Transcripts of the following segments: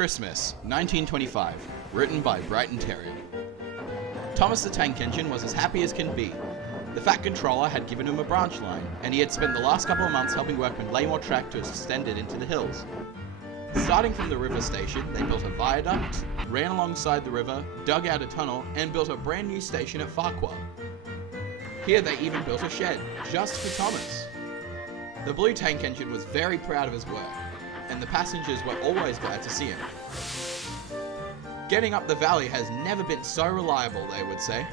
Christmas, 1925, written by Brighton Terrier. Thomas the tank engine was as happy as can be. The Fat Controller had given him a branch line, and he had spent the last couple of months helping workmen lay more track to extend it into the hills. Starting from the river station, they built a viaduct, ran alongside the river, dug out a tunnel, and built a brand new station at Farquhar. Here they even built a shed, just for Thomas. The blue tank engine was very proud of his work, and the passengers were always glad to see him. Getting up the valley has never been so reliable, they would say.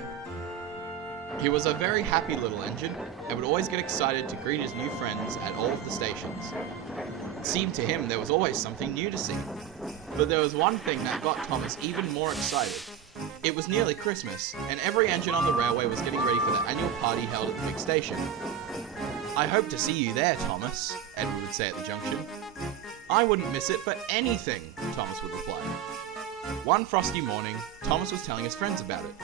He was a very happy little engine, and would always get excited to greet his new friends at all of the stations. It seemed to him there was always something new to see. But there was one thing that got Thomas even more excited. It was nearly Christmas, and every engine on the railway was getting ready for the annual party held at the big station. "I hope to see you there, Thomas," Edward would say at the junction. "I wouldn't miss it for anything," Thomas would reply. One frosty morning, Thomas was telling his friends about it.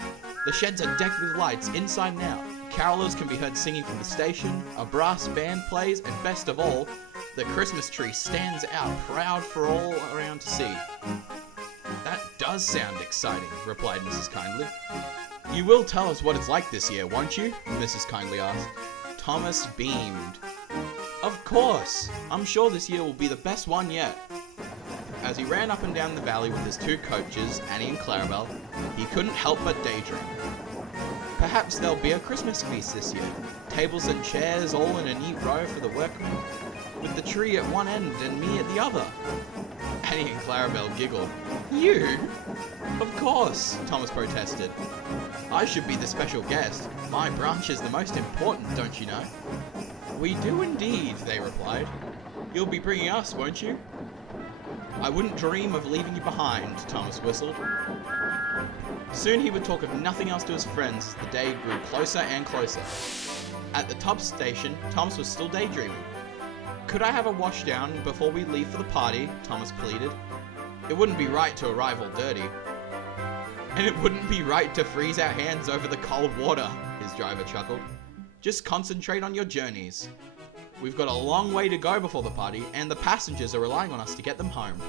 The sheds are decked with lights inside and out. Carolers can be heard singing from the station, a brass band plays, and best of all, the Christmas tree stands out proud for all around to see. "That does sound exciting," replied Mrs. Kindly. "You will tell us what it's like this year, won't you?" Mrs. Kindly asked. Thomas beamed. "Of course! I'm sure this year will be the best one yet." As he ran up and down the valley with his two coaches, Annie and Clarabelle, he couldn't help but daydream. Perhaps there'll be a Christmas feast this year. Tables and chairs all in a neat row for the workmen, with the tree at one end and me at the other. Annie and Clarabelle giggled. "You? Of course," Thomas protested. "I should be the special guest. My branch is the most important, don't you know?" "We do indeed," they replied. "You'll be bringing us, won't you?" "I wouldn't dream of leaving you behind," Thomas whistled. Soon he would talk of nothing else to his friends as the day grew closer and closer. At the top station, Thomas was still daydreaming. "Could I have a wash down before we leave for the party?" Thomas pleaded. "It wouldn't be right to arrive all dirty." "And it wouldn't be right to freeze our hands over the cold water," his driver chuckled. "Just concentrate on your journeys. We've got a long way to go before the party, and the passengers are relying on us to get them home."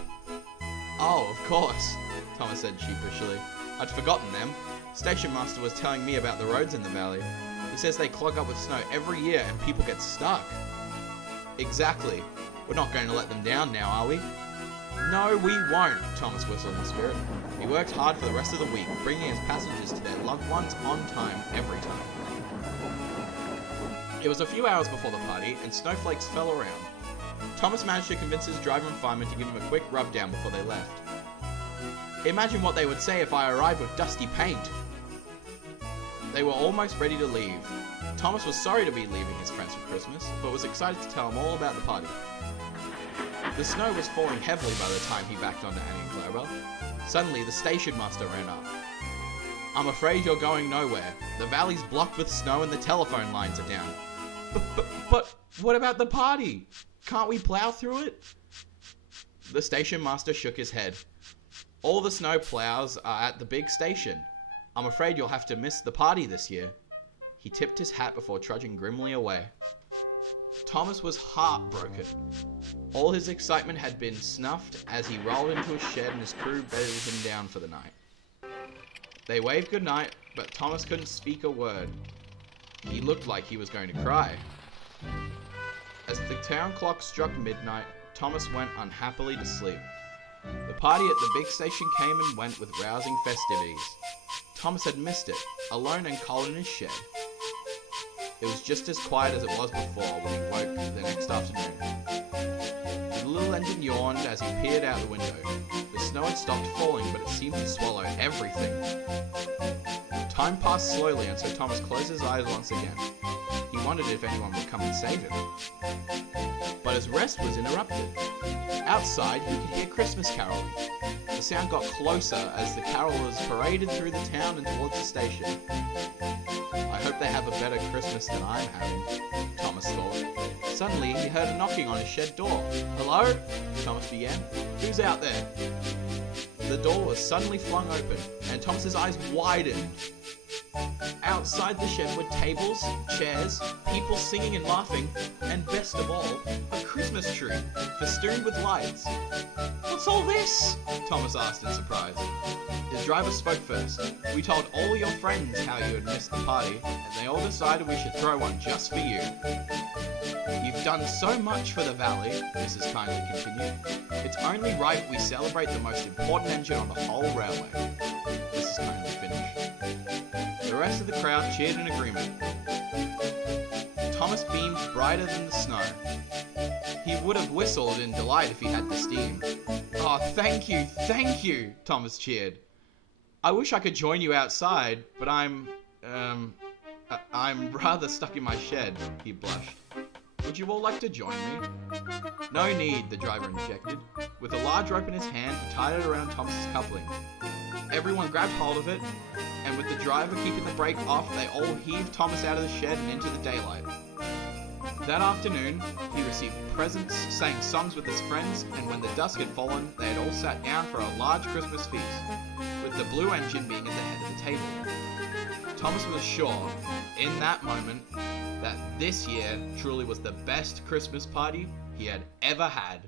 "Oh, of course," Thomas said sheepishly. "I'd forgotten them. Station master was telling me about the roads in the valley. He says they clog up with snow every year and people get stuck." "Exactly. We're not going to let them down now, are we?" "No, we won't," Thomas whistled in spirit. He worked hard for the rest of the week, bringing his passengers to their loved ones on time every time. It was a few hours before the party, and snowflakes fell around. Thomas managed to convince his driver and fireman to give him a quick rub down before they left. "Imagine what they would say if I arrived with dusty paint." They were almost ready to leave. Thomas was sorry to be leaving his friends for Christmas, but was excited to tell them all about the party. The snow was falling heavily by the time he backed onto Annie and Clarabelle. Suddenly, the station master ran up. "I'm afraid you're going nowhere. The valley's blocked with snow and the telephone lines are down." But what about the party? Can't we plow through it?" The station master shook his head. "All the snow plows are at the big station. I'm afraid you'll have to miss the party this year." He tipped his hat before trudging grimly away. Thomas was heartbroken. All his excitement had been snuffed as he rolled into a shed and his crew bedded him down for the night. They waved goodnight, but Thomas couldn't speak a word. He looked like he was going to cry. As the town clock struck midnight, Thomas went unhappily to sleep. The party at the big station came and went with rousing festivities. Thomas had missed it, alone and cold in his shed. It was just as quiet as it was before when he woke the next afternoon. The little engine yawned as he peered out the window. The snow had stopped falling, but it seemed to swallow everything. Time passed slowly, and so Thomas closed his eyes once again. He wondered if anyone would come and save him. But his rest was interrupted. Outside, he could hear Christmas caroling. The sound got closer as the carolers paraded through the town and towards the station. "I hope they have a better Christmas than I'm having," Thomas thought. Suddenly, he heard a knocking on his shed door. "Hello?" Thomas began. "Who's out there?" The door was suddenly flung open, and Thomas's eyes widened. Outside the shed were tables, chairs, people singing and laughing, and best of all, a Christmas tree, festooned with lights. "What's all this?" Thomas asked in surprise. His driver spoke first. "We told all your friends how you had missed the party, and they all decided we should throw one just for you. You've done so much for the valley," Mrs. kindly continued. "It's only right we celebrate the most important engine on the whole railway." Mrs. kindly finished. The rest of the crowd cheered in agreement. Thomas beamed brighter than the snow. He would have whistled in delight if he had the steam. "Oh, thank you," Thomas cheered. "I wish I could join you outside, but I'm rather stuck in my shed," he blushed. "Would you all like to join me?" "No need," the driver interjected. With a large rope in his hand, he tied it around Thomas's coupling. Everyone grabbed hold of it, and with the driver keeping the brake off, they all heaved Thomas out of the shed and into the daylight. That afternoon, he received presents, sang songs with his friends, and when the dusk had fallen, they had all sat down for a large Christmas feast, with the blue engine being at the head of the table. Thomas was sure, in that moment, that this year truly was the best Christmas party he had ever had.